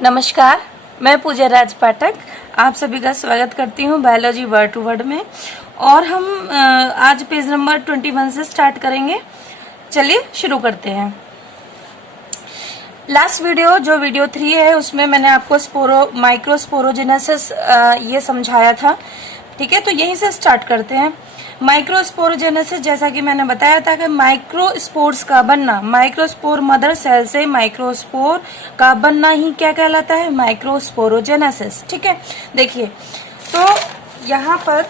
नमस्कार, मैं पूजा राज पाठक आप सभी का स्वागत करती हूँ बायोलॉजी वर्ड टू वर्ड में। और हम आज पेज नंबर 21 से स्टार्ट करेंगे। चलिए शुरू करते हैं। लास्ट वीडियो जो वीडियो 3 है उसमें मैंने आपको माइक्रोस्पोरोजेनेसिस ये समझाया था। ठीक है, तो यहीं से स्टार्ट करते हैं। माइक्रोस्पोरोजेनेसिस, जैसा कि मैंने बताया था कि माइक्रोस्पोर्स का बनना, माइक्रोस्पोर मदर सेल से माइक्रोस्पोर का बनना ही क्या कहलाता है? माइक्रोस्पोरोजेनेसिस। ठीक है, देखिए तो यहाँ पर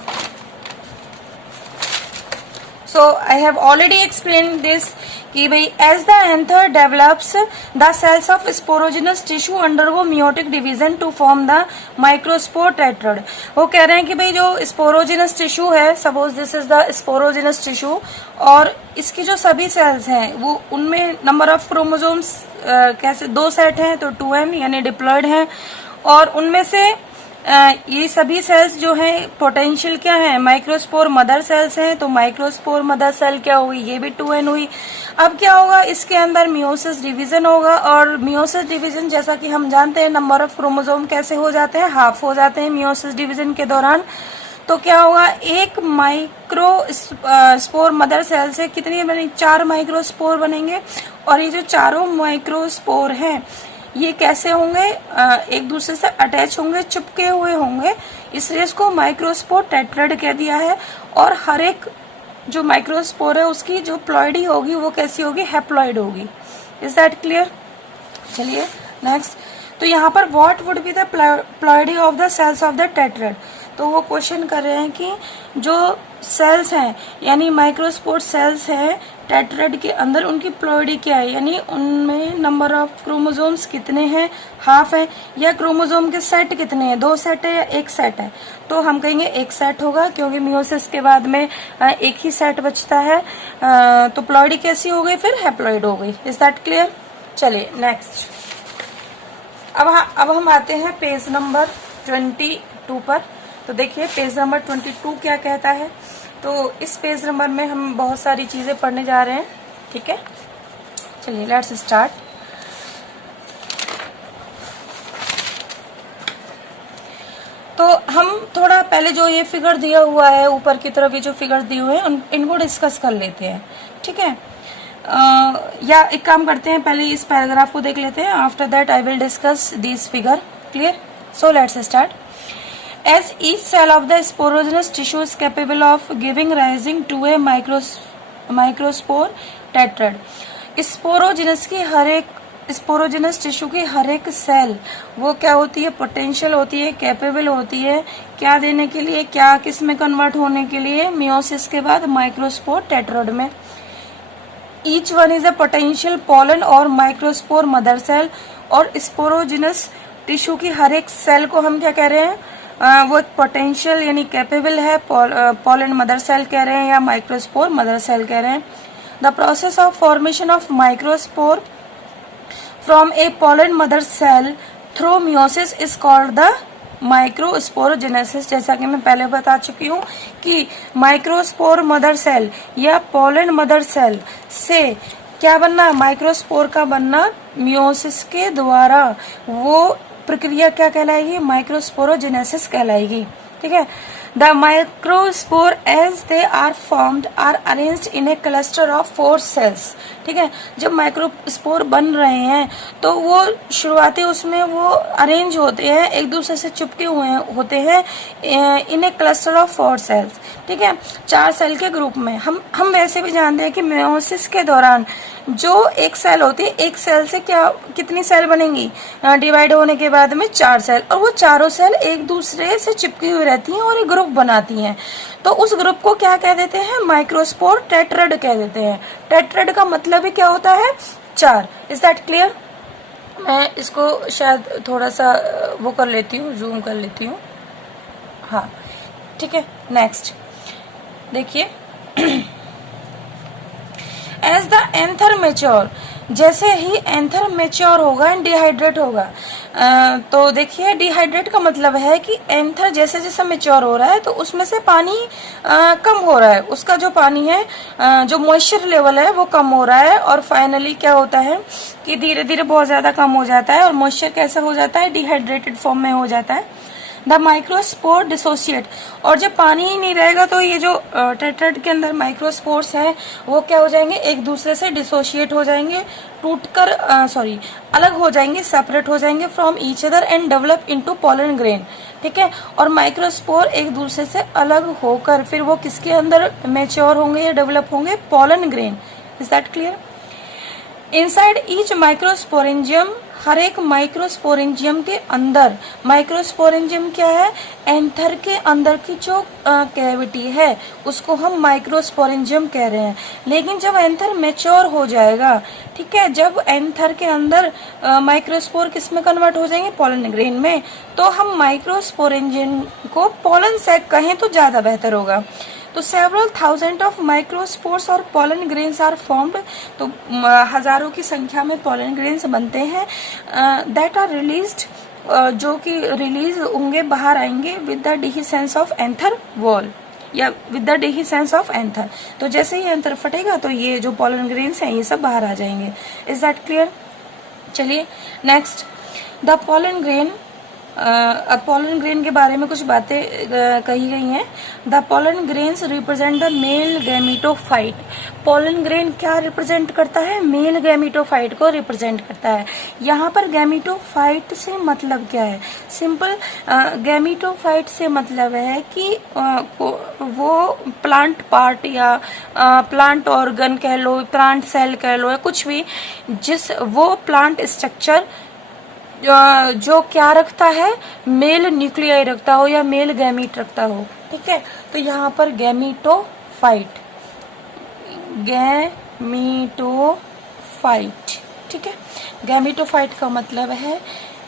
so I have already explain this कि भाई as the anther develops the cells of sporogenous tissue undergo meiotic division to form the microspore tetrad. वो कह रहे हैं कि भाई जो स्पोरोजिनस टिश्यू है, suppose this is the sporogenous tissue, और इसकी जो सभी सेल्स हैं वो उनमें नंबर ऑफ क्रोमोसोम्स कैसे 2 सेट हैं, तो 2n यानी डिप्लॉयड हैं। और उनमें से ये सभी सेल्स जो हैं पोटेंशियल क्या है? माइक्रोस्पोर मदर सेल्स हैं, तो माइक्रोस्पोर मदर सेल क्या हुई? ये भी 2n हुई। अब क्या होगा? इसके अंदर मियोसिस डिवीजन होगा, और मियोसिस डिवीजन जैसा कि हम जानते हैं नंबर ऑफ क्रोमोसोम कैसे हो जाते हैं? हाफ हो जाते हैं मियोसिस डिवीजन के दौरान। तो क्या होगा? एक माइक्रो स्पोर मदर सेल से कितनी बनेंगे? 4 माइक्रोस्पोर बनेंगे। और ये जो चारों माइक्रोस्पोर हैं ये कैसे होंगे? एक दूसरे से अटैच होंगे, चिपके हुए होंगे, इसलिए इसको माइक्रोस्पोर टेट्राड कह दिया है। और हर एक जो माइक्रोस्पोर है उसकी जो प्लॉइडी होगी वो कैसी होगी? हैप्लॉइड होगी। Is that clear? चलिए नेक्स्ट। तो यहाँ पर what would be the ploidy of the cells of the tetrad? तो वो क्वेश्चन कर रहे हैं कि जो सेल्स हैं यानी माइक्रोस्पोर सेल्स हैं टेट्राड के अंदर, उनकी प्लॉइडी क्या है, यानी उनमें नंबर ऑफ क्रोमोसोम्स कितने हैं? हाफ है। या क्रोमोसोम के सेट कितने हैं? 2 सेट है या 1 सेट है? तो हम कहेंगे 1 सेट होगा, क्योंकि मियोसिस के बाद में एक ही सेट बचता है। तो प्लॉइडी कैसी हो गई? फिर हैप्लॉइड हो गई। Is that clear? चलिए नेक्स्ट। अब हम आते हैं पेज नंबर 22 पर। तो देखिए पेज नंबर 22 क्या कहता है। तो इस पेज नंबर में हम बहुत सारी चीजें पढ़ने जा रहे हैं। ठीक है, चलिए लेट्स स्टार्ट। तो हम थोड़ा पहले जो ये फिगर दिया हुआ है ऊपर की तरफ, ये जो फिगर दिए हुए हैं इनको डिस्कस कर लेते हैं। ठीक है, या एक काम करते हैं, पहले इस पैराग्राफ को देख लेते हैं। After that I will discuss this figure. Clear? So let's start. As each cell of the sporogenous tissue is capable of giving rising to a microspore tetrad, sporogenous tissue की हर एक सेल वो क्या होती है? पोटेंशियल होती है, capable होती है क्या देने के लिए? क्या किस में कन्वर्ट होने के लिए? मियोसिस के बाद माइक्रोस्पोर टेट्राड में। Each one is a potential pollen और माइक्रोस्पोर मदर सेल। और स्पोरोजिनस टिश्यू की हर एक सेल को हम क्या कह रहे हैं? वो एक पोटेंशियल यानी कैपेबल है, पोलन मदर सेल कह रहे हैं या माइक्रोस्पोर मदर सेल कह रहे हैं। The process of formation of microspore from a pollen mother cell through meiosis is called the microsporogenesis. जैसा कि मैं पहले बता चुकी हूँ कि माइक्रोस्पोर मदर सेल या पोलन मदर सेल से क्या बनना? माइक्रोस्पोर का बनना मियोसिस के द्वारा, वो प्रक्रिया क्या कहलाएगी? माइक्रोस्पोरोजेनेसिस कहलाएगी। ठीक है, the microspore as they are formed are arranged in a cluster of 4 cells. ठीक है, जब माइक्रोस्पोर बन रहे हैं तो वो शुरुआती उसमें वो अरेंज होते हैं, एक दूसरे से चिपके हुए होते हैं इन ए क्लस्टर ऑफ 4 सेल्स। ठीक है, 4 सेल के ग्रुप में। हम वैसे भी जानते हैं कि मेयोसिस के दौरान जो एक सेल होती है, एक सेल से कितनी सेल बनेंगी? डिवाइड होने के बाद में 4 सेल, और वो चारों सेल एक दूसरे से चिपकी हुई रहती हैं और एक ग्रुप बनाती हैं। तो उस ग्रुप को क्या कह देते हैं? माइक्रोस्पोर टेट्राड कह देते हैं। टेट्राड का मतलब ही क्या होता है? 4। Is that clear? मैं इसको शायद थोड़ा सा वो कर लेती हूँ, जूम कर लेती हूँ। हाँ ठीक है, नेक्स्ट देखिए। As the anther mature, जैसे ही एंथर मेच्योर होगा एंड डिहाइड्रेट होगा, तो देखिए डिहाइड्रेट का मतलब है कि एंथर जैसे जैसे मेच्योर हो रहा है तो उसमें से पानी कम हो रहा है, उसका जो पानी है जो मॉइस्चर लेवल है वो कम हो रहा है, और फाइनली क्या होता है कि धीरे धीरे बहुत ज्यादा कम हो जाता है और मॉइस्चर कैसा हो जाता है, डिहाइड्रेटेड फॉर्म में हो जाता है। द माइक्रोस्पोर डिसोसिएट, और जब पानी ही नहीं रहेगा तो ये जो टेट्राइड के अंदर माइक्रोस्पोर्स हैं वो क्या हो जाएंगे, एक दूसरे से डिसोशिएट हो जाएंगे, टूटकर अलग हो जाएंगे, सेपरेट हो जाएंगे from each other and develop into pollen grain. ठीक है, और माइक्रोस्पोर एक दूसरे से अलग होकर फिर वो किसके अंदर मैच्योर होंगे या डेवलप होंगे, pollen grain. Is that clear? Inside each microsporangium, हर एक माइक्रोस्पोरेंजियम के अंदर, माइक्रोस्पोरेंजियम क्या है, एंथर के अंदर की जो कैविटी है उसको हम माइक्रोस्पोरेंजियम कह रहे हैं। लेकिन जब एंथर मैच्योर हो जाएगा, ठीक है, जब एंथर के अंदर माइक्रोस्पोर किस में कन्वर्ट हो जाएंगे, पॉलन ग्रेन में, तो हम माइक्रोस्पोरेंजियम को पॉलन सैक कहें तो ज्यादा बेहतर होगा। तो सेवरल थाउजेंड ऑफ माइक्रोस्पोर्स और पॉलन ग्रेन्स आर फॉर्म्ड, तो हजारों की संख्या में पॉलन ग्रेन्स बनते हैं, दैट आर रिलीज्ड, जो कि रिलीज होंगे, बाहर आएंगे with the dehiscence of anther wall या with the dehiscence of anther. तो जैसे ही एंथर फटेगा तो ये जो पॉलन ग्रेन्स हैं ये सब बाहर आ जाएंगे। Is that clear? चलिए नेक्स्ट, द पॉलन ग्रेन। अब पॉलन ग्रेन के बारे में कुछ बातें कही गई हैं। The pollen grains represent the male gametophyte. Pollen grain क्या रिप्रेजेंट करता है, मेल गैमीटोफाइट को रिप्रेजेंट करता है। यहाँ पर गैमीटोफाइट से मतलब क्या है, सिंपल, गैमीटोफाइट से मतलब है कि वो प्लांट पार्ट या प्लांट ऑर्गन कह लो, प्लांट सेल कह लो, या कुछ भी, जिस वो प्लांट स्ट्रक्चर जो क्या रखता है, मेल न्यूक्लियाई रखता हो या मेल गैमीट रखता हो। ठीक है, तो यहाँ पर गैमीटोफाइट, गैमीटोफाइट, ठीक है, गैमीटोफाइट का मतलब है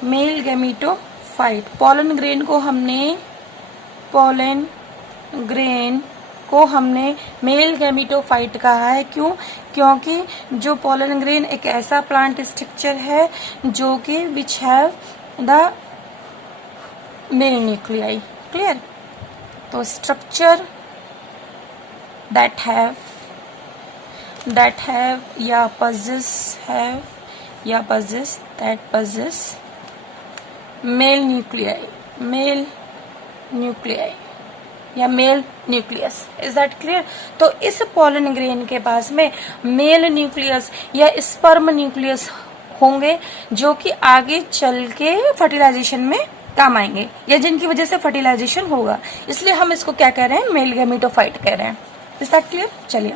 मेल गैमीटोफाइट। पॉलन ग्रेन को हमने मेल गैमीटोफाइट कहा है। क्यों? क्योंकि जो पॉलन ग्रेन एक ऐसा प्लांट स्ट्रक्चर है जो कि which have the male nuclei. Clear? तो स्ट्रक्चर दैट हैव या possess मेल न्यूक्लियाई या male nucleus. Is that clear? तो इस पॉलन ग्रेन के पास में मेल न्यूक्लियस या स्पर्म न्यूक्लियस होंगे जो कि आगे चल के फर्टिलाइजेशन में काम आएंगे या जिनकी वजह से फर्टिलाइजेशन होगा, इसलिए हम इसको क्या कह रहे हैं, मेल गैमीटोफाइट कह रहे हैं। Is that clear? चलिए,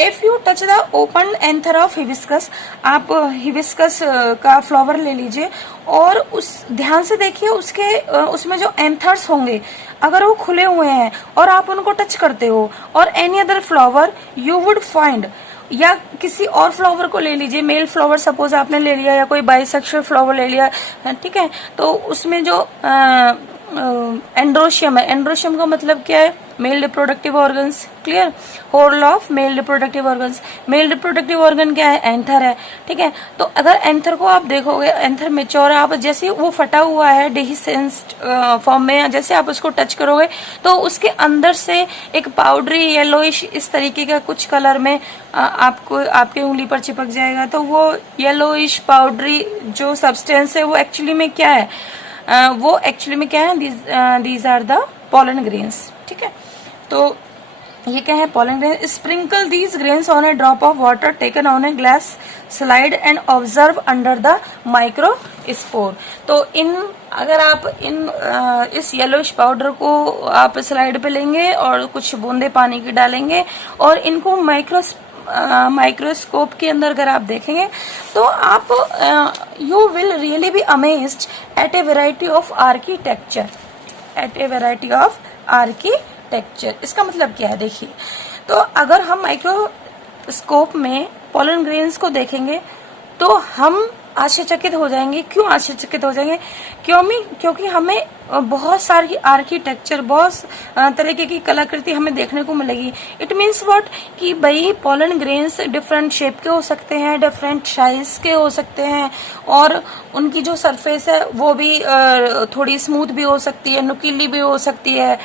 if you touch the open anther of hibiscus, आप हिबिस्कस का फ्लावर ले लीजिए और उस ध्यान से देखिए उसमें जो एंथर्स होंगे अगर वो खुले हुए हैं और आप उनको टच करते हो, और any other flower you would find, या किसी और फ्लावर को ले लीजिए, मेल फ्लावर सपोज आपने ले लिया या कोई बाइसेक्सुअल फ्लावर ले लिया, ठीक है, तो उसमें जो एंड्रोशियम है, एंड्रोशियम का मतलब क्या है, male reproductive organs. Clear? Whole of male reproductive organs. Male reproductive organ क्या है, एंथर है। ठीक है, तो अगर एंथर को आप देखोगे, एंथर मेच्योर है, आप जैसे वो फटा हुआ है डिहिसेंस्ड फॉर्म में, जैसे आप उसको टच करोगे तो उसके अंदर से एक पाउडरी येलोइश इस तरीके का कुछ कलर में आपको आपके उंगली पर चिपक जाएगा। तो वो येलोइश पाउडरी जो सब्सटेंस है वो एक्चुअली में क्या है, these are the pollen grains. ठीक है, तो ये क्या है, pollen grain. Sprinkle these grains on a drop of water taken on a glass slide and observe under the microspore. तो अगर आप इस येलोइश पाउडर को आप स्लाइड पे लेंगे और कुछ बूंदे पानी की डालेंगे और इनको माइक्रोस्कोप के अंदर अगर आप देखेंगे तो आप you will really be amazed eight a variety of architecture. इसका मतलब क्या है, देखिए, तो अगर हम माइक्रोस्कोप में पॉलन ग्रेन्स को देखेंगे तो हम आश्चर्यचकित हो जाएंगे। क्यों आश्चर्यचकित हो जाएंगे? क्योंकि हमें बहुत सारी आर्किटेक्चर, बहुत तरीके की कलाकृति हमें देखने को मिलेगी। इट मीन्स व्हाट कि भाई पोलन ग्रेन्स डिफरेंट शेप के हो सकते हैं, डिफरेंट साइज के हो सकते हैं, और उनकी जो सरफेस है वो भी थोड़ी स्मूथ भी हो सकती है, नुकीली भी हो सकती है,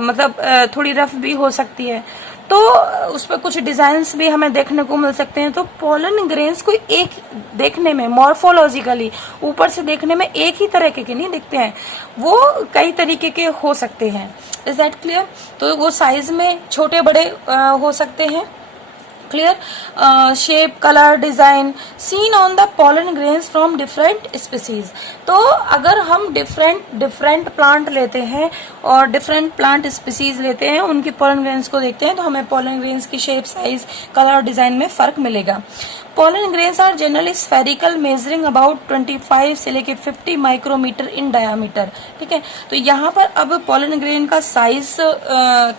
मतलब थोड़ी रफ भी हो सकती है। तो उस पर कुछ डिजाइन्स भी हमें देखने को मिल सकते हैं। तो पोलन ग्रेन्स को एक देखने में मॉर्फोलॉजिकली ऊपर से देखने में एक ही तरह के नहीं दिखते हैं, वो कई तरीके के हो सकते हैं। Is that clear? तो वो साइज में छोटे बड़े हो सकते हैं। Clear? Shape, colour, design seen on the pollen grains from different species. तो अगर हम डिफरेंट प्लांट लेते हैं और डिफरेंट प्लांट स्पीसीज लेते हैं, उनकी पोलन ग्रेन्स को देखते हैं, तो हमें पोलन ग्रेन्स की शेप, साइज, कलर और डिजाइन में फर्क मिलेगा। Pollen grains are generally spherical, measuring about 25 से लेके 50 माइक्रोमीटर इन डायामीटर। ठीक है, तो यहाँ पर अब पोलन ग्रेन का साइज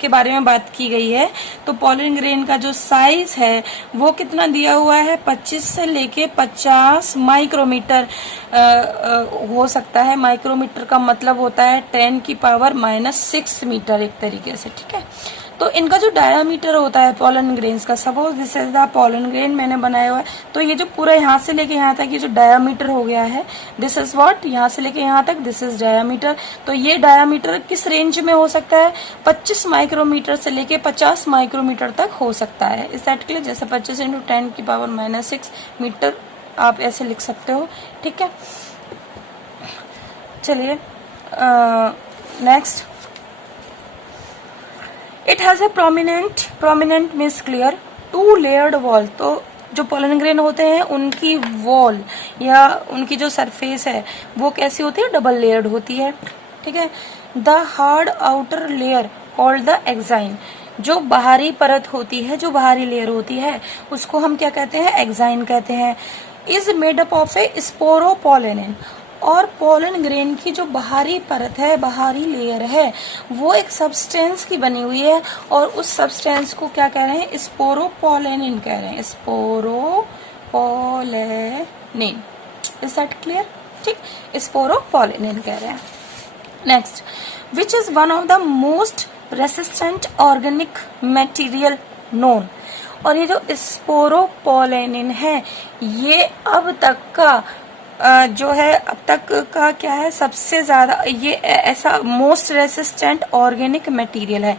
के बारे में बात की गई है। तो पोलन ग्रेन का जो साइज है वो कितना दिया हुआ है? 25 से लेके 50 माइक्रोमीटर हो सकता है। माइक्रोमीटर का मतलब होता है 10⁻⁻6 मीटर एक तरीके से। ठीक है, तो इनका जो डायामीटर होता है पोलन ग्रेन्स का, suppose this is the pollen grain मैंने बनाया हुआ है, तो ये जो पूरा यहाँ से लेके यहाँ तक ये जो डायामीटर हो गया है, दिस इज व्हाट, यहाँ से लेके यहाँ तक दिस इज डायामीटर। तो ये डायामीटर किस रेंज में हो सकता है? 25 माइक्रोमीटर से लेके 50 माइक्रोमीटर तक हो सकता है। इस सेट के लिए जैसे 25 × 10⁻⁻6 मीटर आप ऐसे लिख सकते हो। ठीक है, चलिए next, it has a prominent means clear 2 layered wall. तो जो पोलन ग्रेन होते हैं उनकी वॉल या उनकी जो सरफेस है वो कैसी होती है? डबल लेयर्ड होती है। ठीक है, the hard outer layer called the exine. जो बाहरी परत होती है, जो बाहरी लेयर होती है, उसको हम क्या कहते हैं? एक्साइन कहते हैं। Is made up of A sporopollenin. और पोलन ग्रेन की जो बाहरी परत है, बाहरी लेयर है, वो एक सब्सटेंस की बनी हुई है, और उस सब्सटेंस को क्या कह रहे हैं? स्पोरोपोलेनिन कह रहे हैं। स्पोरोपोलेनिन। Is that clear? ठीक, स्पोरोपोलेनिन कह रहे हैं। Next, which is one of the most resistant organic material known. और ये जो स्पोरोपोलेनिन है, ये अब तक का जो है, अब तक का क्या है? सबसे ज्यादा ये ऐसा मोस्ट रेसिस्टेंट ऑर्गेनिक मटेरियल है।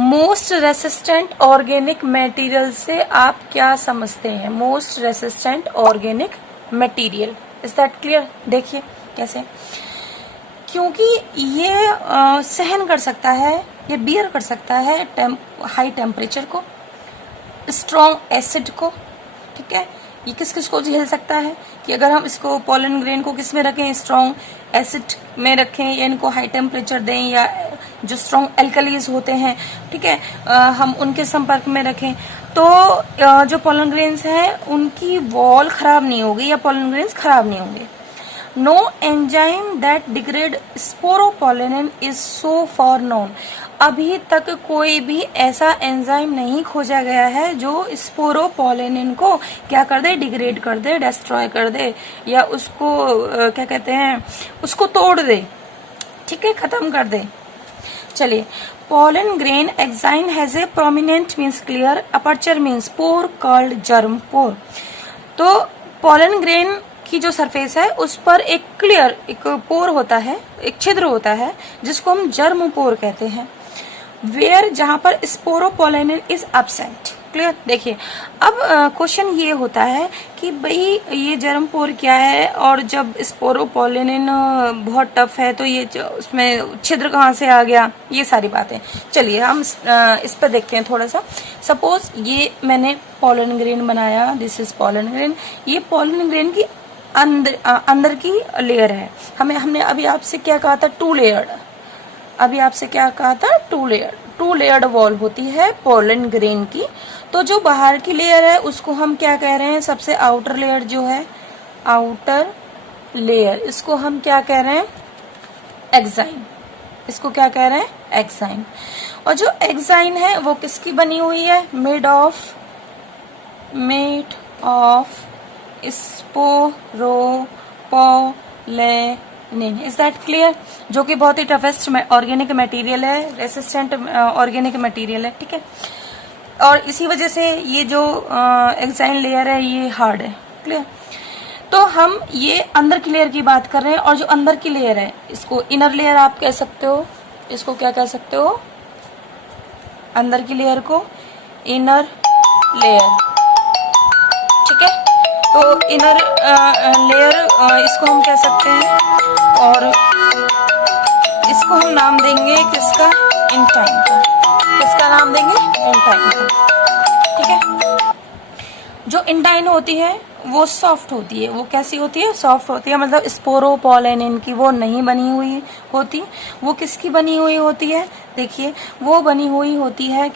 मोस्ट रेसिस्टेंट ऑर्गेनिक मटेरियल से आप क्या समझते हैं? Most resistant organic material. Is that clear? देखिए कैसे, क्योंकि ये सहन कर सकता है, ये बियर कर सकता है हाई टेम्परेचर को, स्ट्रॉन्ग एसिड को। ठीक है, ये किस किस को झेल सकता है? कि अगर हम इसको पोलन ग्रेन को किस में रखें? स्ट्रॉन्ग एसिड में रखें, या इनको हाई टेम्परेचर दें, या जो स्ट्रॉन्ग एल्कलीज होते हैं, ठीक है, हम उनके संपर्क में रखें, तो जो पोलन ग्रेन्स हैं उनकी वॉल खराब नहीं होगी या पोलन ग्रेन्स खराब नहीं होंगे। No enzyme that degrade sporopollenin is so far known. अभी तक कोई भी ऐसा एंजाइम नहीं खोजा गया है जो स्पोरोपोलेनिन को क्या कर दे? डिग्रेड कर दे, डिस्ट्रॉय कर दे, या उसको क्या कहते हैं, उसको तोड़ दे। ठीक है, खत्म कर दे। चलिए, pollen grain exine has a prominent means clear, aperture means pore called germ pore. तो पोलन ग्रेन की जो सरफेस है उस पर एक क्लियर, एक पोर होता है, एक छिद्र होता है, जिसको हम जर्म पोर कहते हैं। वेयर, जहां पर स्पोरोपोलेनिन इज एब्सेंट। क्लियर? देखिए, अब क्वेश्चन ये होता है कि भाई ये जर्म पोर क्या है, और जब स्पोरोपोलेनिन बहुत टफ है तो ये उसमें छिद्र कहाँ से आ गया? ये सारी बातें। चलिए हम इस पर देखते हैं थोड़ा सा। सपोज ये मैंने पोलन ग्रेन बनाया, दिस इज पोलन ग्रेन। ये पोलन ग्रेन की अंदर की लेयर है। हमने अभी आपसे क्या कहा था? 2 लेयर्ड। अभी आपसे क्या कहा था? 2 लेयर्ड वॉल होती है पोलन ग्रेन की। तो जो बाहर की लेयर है उसको हम क्या कह रहे हैं? सबसे आउटर लेयर जो है, आउटर लेयर, इसको हम क्या कह रहे हैं? एक्साइन। इसको क्या कह रहे हैं? एक्साइन। और जो एक्साइन है वो किसकी बनी हुई है? Made of sporopollenin. Is that clear? जो कि बहुत ही टफेस्ट ऑर्गेनिक मटेरियल है, रेसिस्टेंट ऑर्गेनिक मटेरियल है, ठीक है। और इसी वजह से ये जो एंजाइम लेयर है ये हार्ड है, क्लियर। तो हम ये अंदर की लेयर की बात कर रहे हैं, और जो अंदर की लेयर है इसको इनर लेयर आप कह सकते हो। इसको क्या कह सकते हो? अंदर की लेयर को इनर लेयर, ठीक है। तो इनर लेयर इसको हम कह सकते हैं, और इसको हम नाम देंगे किसका? इंटाइन का। किसका नाम देंगे? इंटाइन का, ठीक है। जो इंटाइन होती है वो सॉफ्ट होती है। वो कैसी होती है? सॉफ्ट होती है, मतलब स्पोरोपोलेनिन की वो नहीं बनी हुई होती। वो किसकी बनी हुई होती है? देखिए, वो बनी हुई होती है